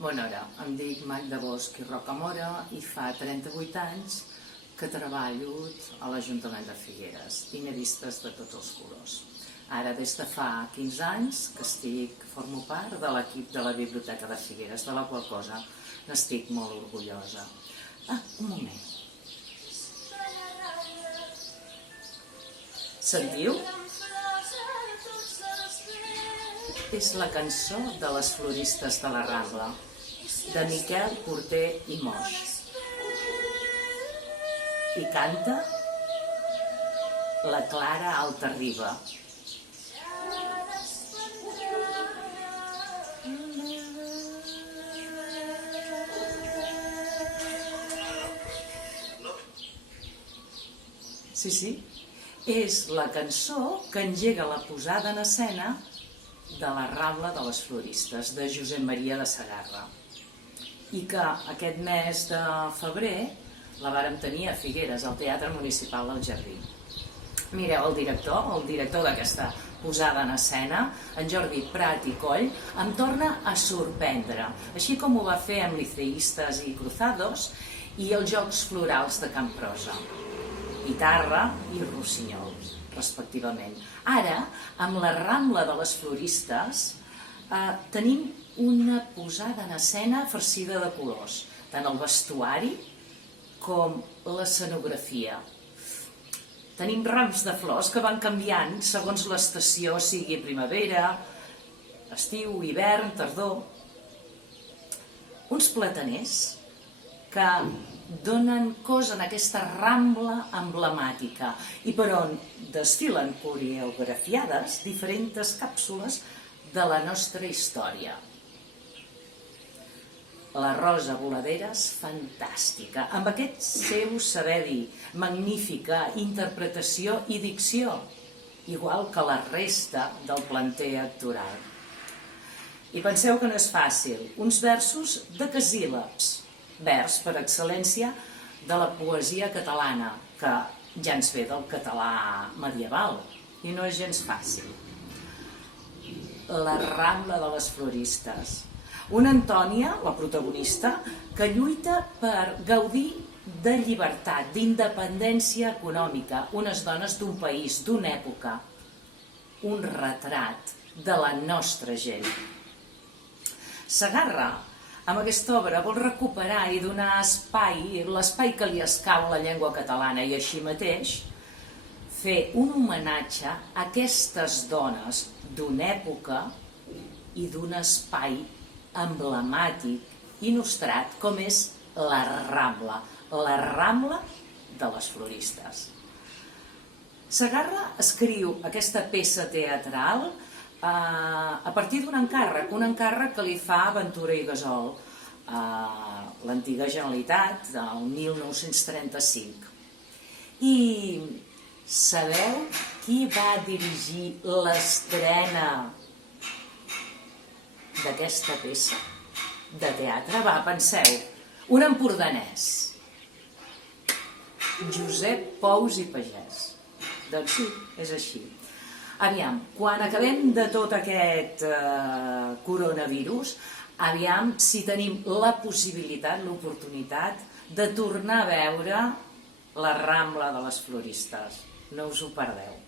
Bona hora, em dic Magda Bosch i Rocamora i fa 38 anys que treballo a l'Ajuntament de Figueres i n'he vistes de tots els colors. Ara, des de fa 15 anys que formo part de l'equip de la Biblioteca de Figueres, de la qual cosa n'estic molt orgullosa. Un moment. Sentiu? És la cançó de les floristes de la Rambla, de Miquel Porter i Moix. I canta la Clara Altarriba. Sí, és la cançó que engega la posada en escena de la Rambla de les Floristes, de Josep Maria de Segarra, i que aquest mes de febrer la vàrem tenir a Figueres, al Teatre Municipal del Jardí. Mireu, el director d'aquesta posada en escena, en Jordi Prat i Coll, em torna a sorprendre, així com ho va fer amb Liceístes i Cruzados i els Jocs Florals de Camprosa, guitarra i rossinyol, respectivament. Ara, amb la Rambla de les Floristes, tenim una posada en escena farcida de colors, tant el vestuari com l'escenografia. Tenim rams de flors que van canviant segons l'estació, sigui primavera, estiu, hivern, tardor. Uns plataners que donen cos en aquesta Rambla emblemàtica i per on desfilen coreografiades diferents càpsules de la nostra història. La Rosa Voladeres, fantàstica, amb aquest seu saber dir, magnífica interpretació i dicció, igual que la resta del planter actoral. I penseu que no és fàcil, uns versos de decasíl·labs, vers per excel·lència de la poesia catalana, que ja ens ve del català medieval, i no és gens fàcil. La Rambla de les Floristes. Una Antònia, la protagonista, que lluita per gaudir de llibertat, d'independència econòmica, unes dones d'un país, d'una època, un retrat de la nostra gent. Segarra, amb aquesta obra, vol recuperar i donar espai, l'espai que li escau a la llengua catalana, i així mateix fer un homenatge a aquestes dones d'una època i d'un espai emblemàtic i nostrat com és la Rambla de les Floristes. Segarra escriu aquesta peça teatral a partir d'un encàrrec, que li fa Ventura i Gasol a l'antiga Generalitat del 1935. I sabeu qui va dirigir l'estrena d'aquesta peça de teatre? Va, penseu, un empordanès, Josep Pous i Pagès. Doncs sí, és així. Aviam, quan acabem de tot aquest coronavirus, aviam si tenim la possibilitat, l'oportunitat de tornar a veure la Rambla de les Floristes. No us ho perdeu.